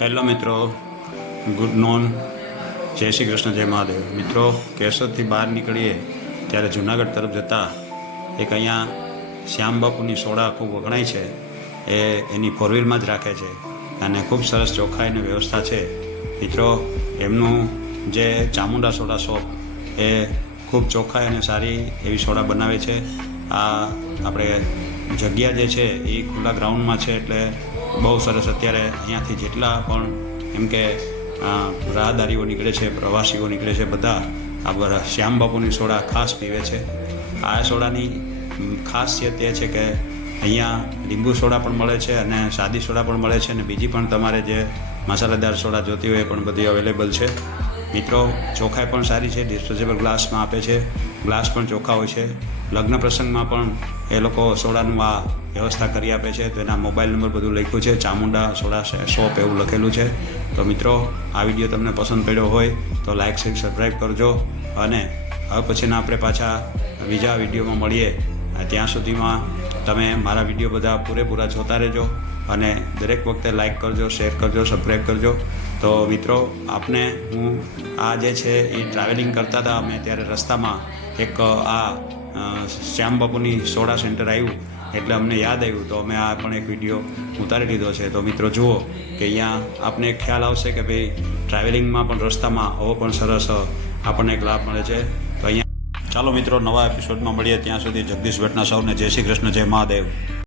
Hello મિત્રો, good non, જય શ્રી કૃષ્ણ, જય મહાદેવ. મિત્રો, કેશોદથી બહાર નીકળીએ ત્યારે જુનાગઢ તરફ જતાં એક અહીંયા શ્યામબાપુની સોડા ખૂબ વખણાય છે. એ એની ફોર વ્હીલમાં જ રાખે છે અને ખૂબ સરસ ચોખ્ખાઈની વ્યવસ્થા છે. મિત્રો, એમનું જે ચામુંડા સોડા શોપ એ ખૂબ ચોખ્ખાઈ અને સારી એવી સોડા બનાવે છે. આ આપણે જગ્યા જે છે એ ખુલ્લા ગ્રાઉન્ડમાં છે, એટલે બહુ સરસ. અત્યારે અહીંયાથી જેટલા પણ એમ કે રાહદારીઓ નીકળે છે, પ્રવાસીઓ નીકળે છે, બધા આ શ્યામબાપુની સોડા ખાસ પીવે છે. આ સોડાની ખાસિયત એ છે કે અહીંયા લીંબુ સોડા પણ મળે છે અને સાદી સોડા પણ મળે છે, અને બીજી પણ તમારે જે મસાલેદાર સોડા જોતી હોય એ પણ બધી અવેલેબલ છે. મિત્રો, ચોખ્ખાઈ પણ સારી છે. ડિસ્પોઝેબલ ગ્લાસમાં આપે છે, ગ્લાસ પણ ચોખ્ખા હોય છે. લગ્ન પ્રસંગમાં પણ એ લોકો સોડાનું આ વ્યવસ્થા કરી આપે છે. તો એના મોબાઈલ નંબર બધું લખ્યું છે, ચામુંડા સોડા શોપ એવું લખેલું છે. તો મિત્રો, આ વિડીયો તમને પસંદ પડ્યો હોય તો લાઇક, શેર, સબસ્ક્રાઈબ કરજો. અને હવે પછીના આપણે પાછા બીજા વિડીયોમાં મળીએ. ત્યાં સુધીમાં તમે મારા વિડીયો બધા પૂરેપૂરા જોતા રહેજો અને દરેક વખતે લાઇક કરજો, શેર કરજો, સબસ્ક્રાઈબ કરજો. તો મિત્રો, આપને હું આ જે છે એ ટ્રાવેલિંગ કરતા હતા અમે, ત્યારે રસ્તામાં એક આ શ્યામબાપુની સોડા સેન્ટર આવ્યું એટલે અમને યાદ આવ્યું, તો અમે આ પણ એક વિડીયો ઉતારી લીધો છે. તો મિત્રો જુઓ કે અહીંયા આપને એક ખ્યાલ આવશે કે ભાઈ ટ્રાવેલિંગમાં પણ રસ્તામાં આવો પણ સરસ આપણને એક લાભ મળે છે. તો અહીંયા ચાલો મિત્રો, નવા એપિસોડમાં મળીએ. ત્યાં સુધી જગદીશ ભટ્ટના સૌને જય શ્રી કૃષ્ણ, જય મહાદેવ.